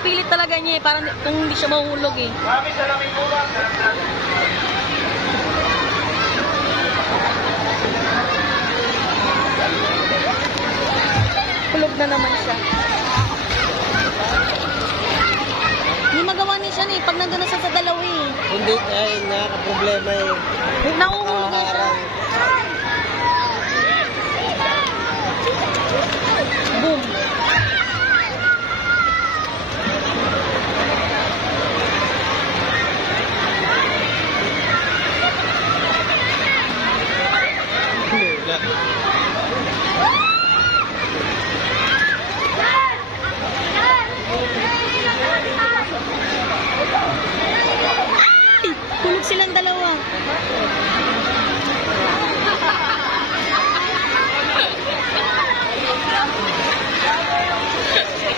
pinipilit talaga niya eh, parang kung hindi siya mahuhulog eh. Mami, salamin po ba? Hulog na naman siya. Hindi magawa niya siya eh, pag nandun na siya sa dalawa eh. Hindi, ay nakaka-problema eh. Nahuhulog na siya. Boom. Hindi,